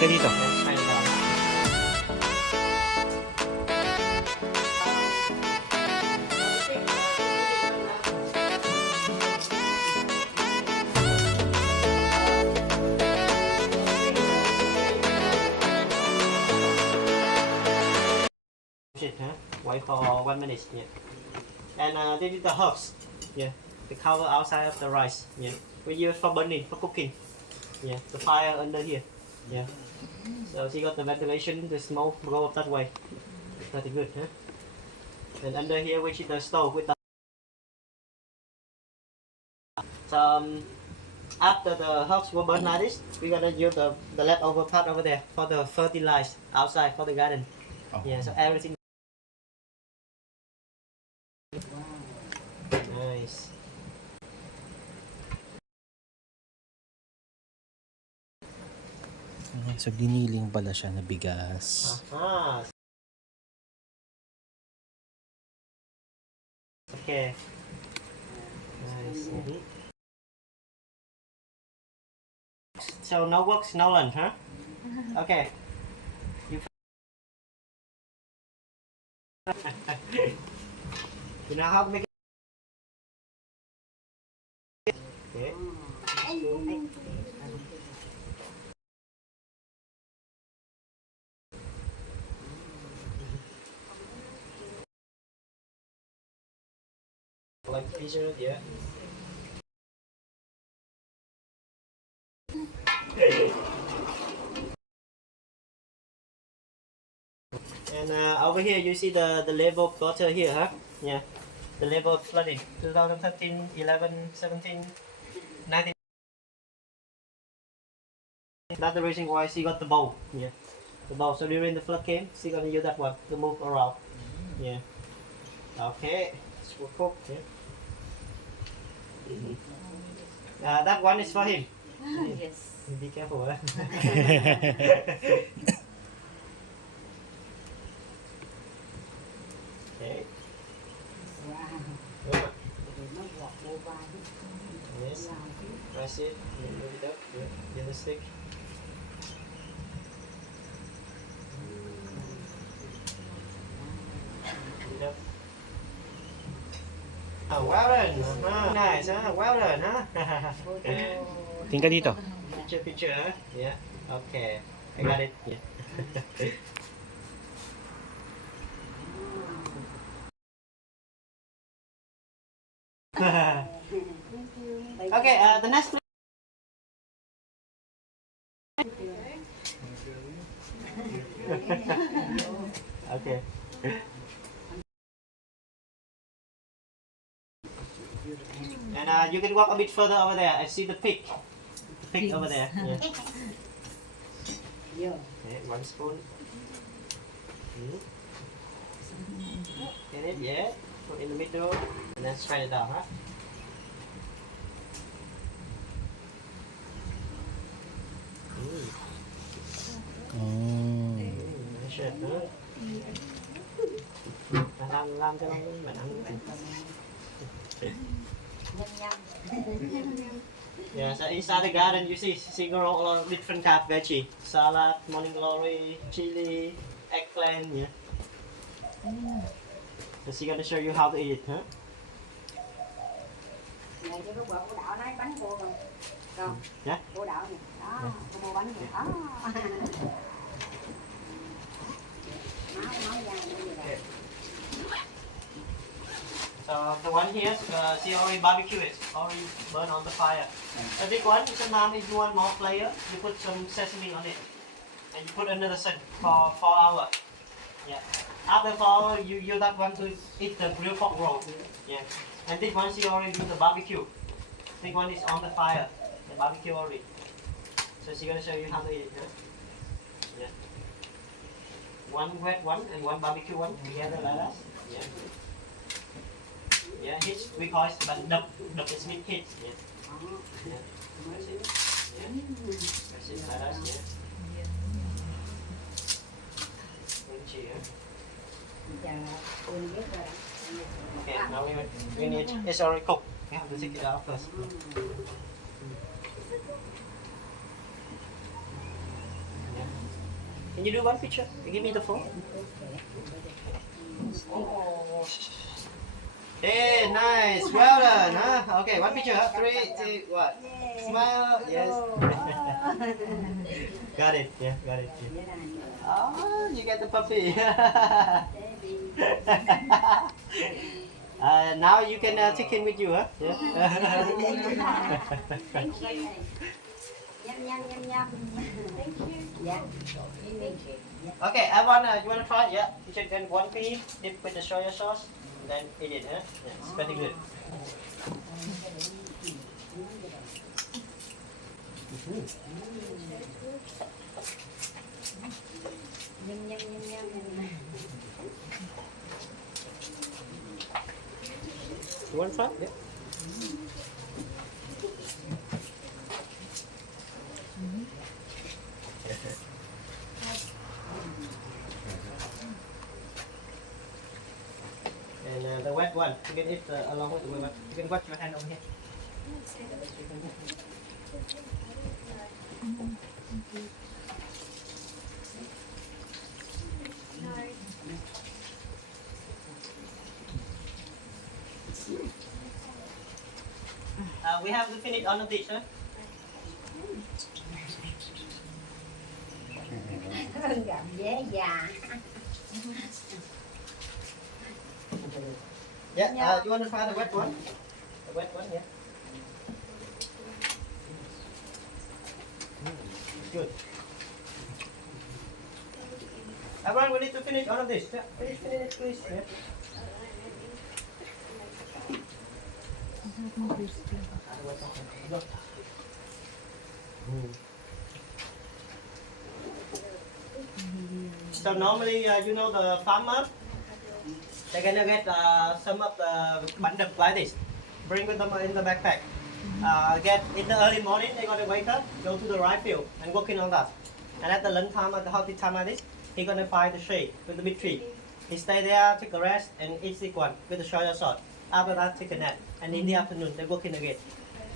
Tingka dito. Let's try it out. Huh? Wait for 1 minute. Yeah. And this is the herbs. Yeah. The cover outside of the rice. Yeah. We use for burning, for cooking. Yeah. The fire under here. Yeah. So she got the ventilation, the smoke go up that way. Pretty good, huh? And under here we see the stove with the. So after the herbs were burned like this, we're gonna use the leftover part over there for the fertilize outside for the garden. Oh. Yeah. So everything. Nice. So, giniling pala siya na bigas. Aha. Okay. Nice. So no works, no lunch, huh? Okay. You know how to make it? Okay. Like t-shirt, yeah. And over here you see the level of water here, huh? Yeah. The level of flooding. 2013, 11, 17, 19. That's the reason why she got the bow. Yeah. The bow. So during the flood came, she gonna use that one to move around. Yeah. Okay. It's cool. Yeah. That one is for him. Yes. Be careful, huh? Okay. Wow. Nó gọt vô vai. Yes. Press it. Move it up. Yeah. Get the stick. Move it up. Oh, well done. Nice, huh? Well done, huh? Tingka dito. Picture, huh? Yeah. Okay. I got it. Yeah. Okay, the next place. Okay. And you can walk a bit further over there. I see the pig. The pig over there. Yeah. Okay, 1 spoon. Get it? Yeah. Put in the middle and then spread it out, huh? Nice shape, huh? Làm cho mình ăn. Yeah, so inside the garden you see grow a lot of different kind of veggie. Salad, morning glory, chili, eggplant, yeah. So she's gonna show you how to eat it, huh? Này cho cô đạo nói bánh cô rồi. Không? Yeah? Cô đạo này. Đó, cô mua bánh này. Đó. Máu ra như vậy. So the one here, she already barbecue it, already burn on the fire. The big one, sometimes if you want more flavor, you put some sesame on it. And you put another sun for 4 hours. Yeah. After 4 hours, you use that one to eat the grilled pork roll. Yeah. And this one, she already do the barbecue. This one is on the fire, the barbecue already. So she's gonna show you how to eat it. Huh? Yeah. One wet one and one barbecue one together like that. Yeah. Yeah, hit, we call it but đập is meat hit. Yeah. Yeah. That's it. Yeah. That's it. Like that. Yeah. Crunchy, huh? Okay, now we need. It's already cooked. We have to take it out first. Yeah. Can you do one picture? Give me the phone. Oh. Hey, nice. Well done. Huh? Okay, one picture. 3, 2, 1. Smile. Yes. Got it. Yeah, got it. Yeah. Oh, you get the puppy. Now you can take him with you, huh? Yeah. Thank you. Nhâm. Thank you. Dạ. Okay, you wanna try? Yeah. You should get one piece, dip with the soya sauce, then eat it, huh? Yeah, it's pretty good. Nhâm. You want to try? Yeah. And the wet one, you can eat along with the wet one. You can wash your hand over here. We have to finish on the dish, huh? Gặp dễ già. Yeah, you want to try the wet one? The wet one, yeah. Good. Everyone, we need to finish all of this. Yeah, finish it, please. Yeah. So normally, you know, the farmer, they're gonna get some of the bánh like this, bring with them in the backpack. Get in the early morning, they're gonna wake up, go to the rice field and working on that. And at the lunch time, at the healthy time like this, he's gonna find the shade with the big tree. He stay there, take a rest, and eat this one with the soya sauce. After that, take a nap. And in the afternoon, they're working again.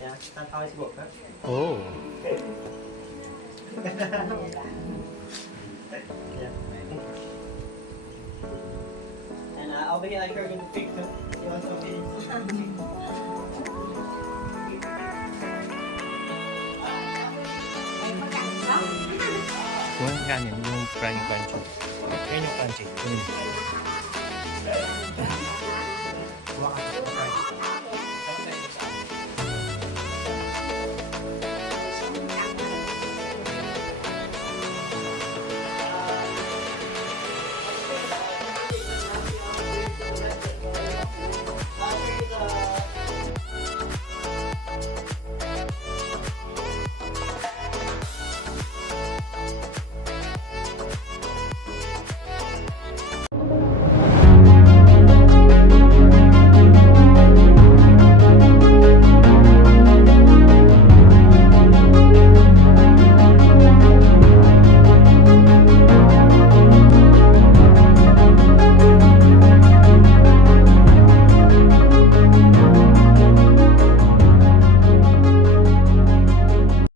Yeah, that's how it works. Huh? Oh. Yeah. And over here, I heard in the picture, you want some videos? Kung yan yung crunchy. Yan yung crunchy. Yun yung crunchy.